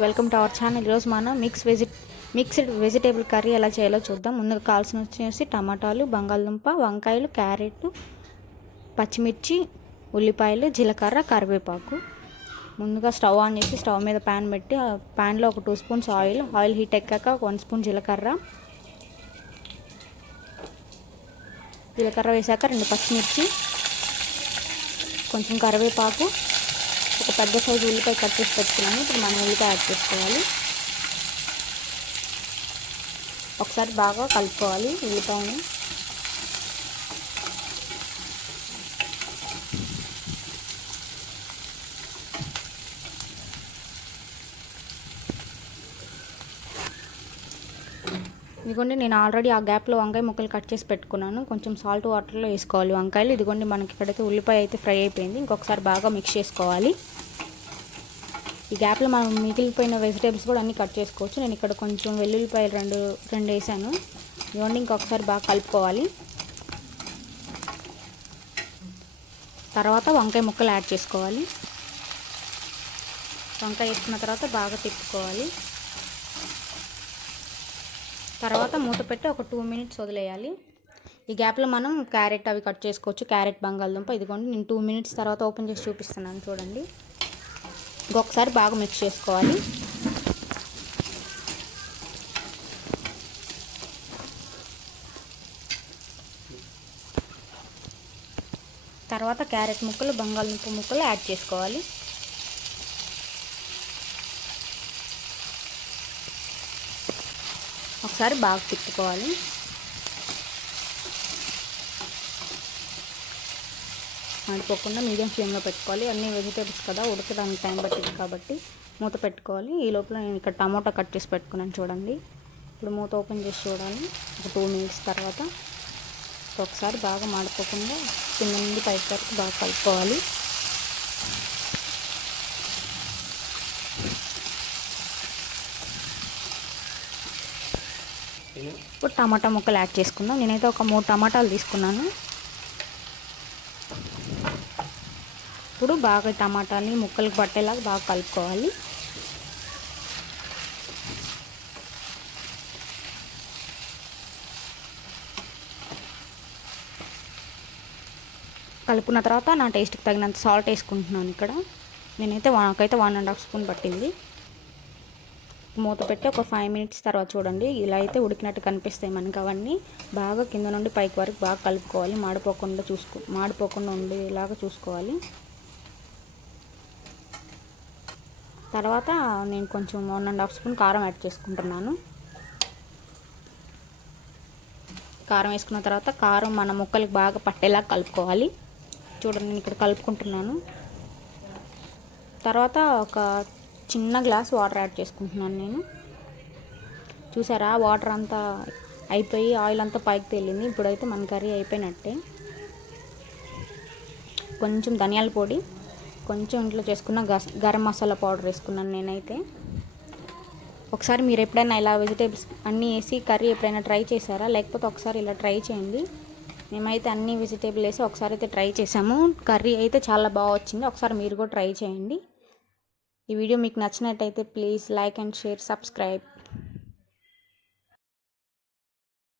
Welcome to our channel. ఈరోజు మనం mixed vegetable curry ఎలా చేయాలో చూద్దాం. ముందుగా కావాల్సిన వచ్చేసి టమాటాలు, బంగాళదుంప, వంకాయలు, క్యారెట్, పచ్చిమిర్చి, ఉల్లిపాయలు, జీలకర్ర, కరివేపాకు. ముందుగా స్టవ్ ఆన్ చేసి స్టవ్ మీద ప్యాన్ పెట్టి ఆ ప్యాన్లో ఒక 2 స్పూన్స్ ఆయిల్ హీట్ ఎక్కాక 1 స్పూన్ జీలకర్ర వేసాక 2 పచ్చిమిర్చి, కొంచెం కరివేపాకు, ఒక పెద్ద సైజు ఉల్లిపాయ కట్ చేసి పెట్టుకున్నాను. ఇప్పుడు మనం ఉల్లిపాయ యాడ్ చేసుకోవాలి. ఒకసారి బాగా కలుపుకోవాలి ఉల్లిపాయని. ఇదిగోండి, నేను ఆల్రెడీ ఆ గ్యాప్లో వంకాయ ముక్కలు కట్ చేసి పెట్టుకున్నాను. కొంచెం సాల్ట్ వాటర్లో వేసుకోవాలి వంకాయలు. ఇదిగోండి, మనకి ఇక్కడైతే ఉల్లిపాయ అయితే ఫ్రై అయిపోయింది. ఇంకొకసారి బాగా మిక్స్ చేసుకోవాలి. ఈ గ్యాప్లో మనం మిగిలిపోయిన వెజిటేబుల్స్ కూడా అన్నీ కట్ చేసుకోవచ్చు. నేను ఇక్కడ కొంచెం వెల్లుల్లిపాయలు రెండు వేసాను. ఇదిగోండి, ఇంకొకసారి బాగా కలుపుకోవాలి. తర్వాత వంకాయ ముక్కలు యాడ్ చేసుకోవాలి. వంకాయ వేసుకున్న తర్వాత బాగా తిప్పుకోవాలి. తర్వాత మూత పెట్టి ఒక 2 మినిట్స్ వదిలేయాలి. ఈ గ్యాప్లో మనం క్యారెట్ అవి కట్ చేసుకోవచ్చు. క్యారెట్, బంగాళదుంప. ఇదిగోండి, నేను 2 మినిట్స్ తర్వాత ఓపెన్ చేసి చూపిస్తున్నాను చూడండి. ఇంకొకసారి బాగా మిక్స్ చేసుకోవాలి. తర్వాత క్యారెట్ ముక్కలు, బంగాళదుంప ముక్కలు యాడ్ చేసుకోవాలి. ఒకసారి బాగా తిప్పుకోవాలి. మాడిపోకుండా మీడియం ఫ్లేమ్లో పెట్టుకోవాలి. అన్ని వెజిటేబుల్స్ కదా, ఉడకడానికి టైం పట్టింది కాబట్టి మూత పెట్టుకోవాలి. ఈ లోపల నేను ఇక్కడ టమాటా కట్ చేసి పెట్టుకున్నాను చూడండి. ఇప్పుడు మూత ఓపెన్ చేసి చూడాలి. ఒక 2 మినిట్స్ తర్వాత ఒకసారి బాగా మాడిపోకుండా కింద నుండి పైకి వరకు బాగా కలుపుకోవాలి. ఇప్పుడు టమాటా ముక్కలు యాడ్ చేసుకుందాం. నేనైతే ఒక 3 టమాటాలు తీసుకున్నాను. ఇప్పుడు బాగా టమాటాని ముక్కలకు పట్టేలాగా బాగా కలుపుకోవాలి. కలుపుకున్న తర్వాత నా టేస్ట్కి తగినంత సాల్ట్ వేసుకుంటున్నాను. ఇక్కడ నాకైతే 1.5 స్పూన్ పట్టింది. మూత పెట్టి ఒక 5 మినిట్స్ తర్వాత చూడండి, ఇలా అయితే ఉడికినట్టు కనిపిస్తాయి మనకి. అవన్నీ బాగా కింద నుండి పైకి వరకు బాగా కలుపుకోవాలి. మాడిపోకుండా ఉండేలాగా చూసుకోవాలి. తర్వాత నేను కొంచెం 1.5 స్పూన్ కారం యాడ్ చేసుకుంటున్నాను. కారం వేసుకున్న తర్వాత కారం మన ముక్కలకు బాగా పట్టేలా కలుపుకోవాలి. చూడండి, నేను ఇక్కడ కలుపుకుంటున్నాను. తర్వాత ఒక చిన్న గ్లాస్ వాటర్ యాడ్ చేసుకుంటున్నాను నేను. చూసారా, వాటర్ అంతా అయిపోయి ఆయిల్ అంతా పైకి తేలింది. ఇప్పుడైతే మన కర్రీ అయిపోయినట్టే. కొంచెం ధనియాల పొడి, కొంచెం ఇంట్లో చేసుకున్న గరం మసాలా పౌడర్ వేసుకున్నాను నేనైతే. ఒకసారి మీరు ఎప్పుడైనా ఇలా వెజిటేబుల్స్ అన్నీ వేసి కర్రీ ఎప్పుడైనా ట్రై చేశారా? లేకపోతే ఒకసారి ఇలా ట్రై చేయండి. మేమైతే అన్ని వెజిటేబుల్ వేసి ఒకసారి అయితే ట్రై చేసాము. కర్రీ అయితే చాలా బాగా వచ్చింది. ఒకసారి మీరు కూడా ట్రై చేయండి. ఈ వీడియో మీకు నచ్చినట్టయితే please like and share, subscribe.